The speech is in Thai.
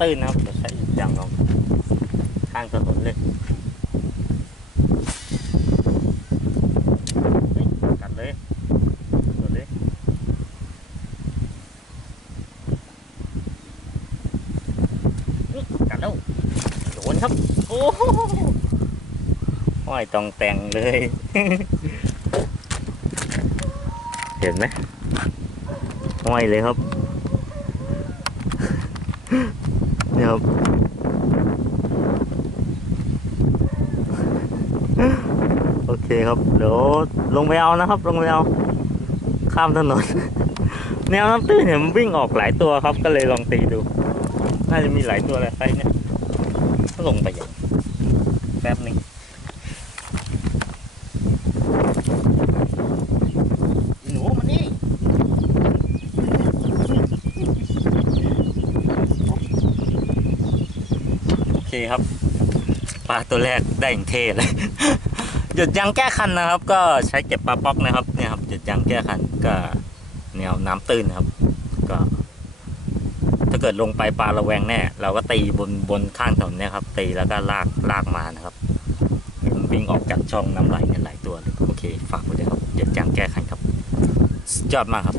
ตื้นนะครับจะใช้ยางลงข้างถนนเลยเฮ้ยกัดเลยกัดเลยอื้อกัดแล้วโดนครับ โอ้โหห้อยตองแต่งเลย เห็นไหมห้อยเลยครับ เนี่ยครับโอเคครับเดี๋ยวลงไปเอานะครับ ลงไปเอา ข้ามถนน แนวน้ำตื้นเห็นมันวิ่งออกหลายตัวครับ ก็เลยลองตีดู น่าจะมีหลายตัวเลยไซส์เนี่ยก็ลงไปอย่างแป๊บหนึงหนูมานี่ โอเครับปลาตัวแรกได้อย่างเท่เลย หยุดยั้งแก้คันนะครับ ก็ใช้เก็บปลาป๊อกนะครับเนี่ยครับหยุดยั้งแก้คันก็แนวน้ำตื้นนะครับ ก็ ถ้าเกิดลงไปปลาระแวงแน่เราก็ตีบนบนข้างถนนเนี่ยครับ ตีแล้วก็ลากลากมานะครับวิ่งออกจากช่องน้ำไหลเนี่ยหลายตัวเลยโอเค ฝากไว้ด้วยครับหยุดยั้งแก้คันครับยอดมากครับ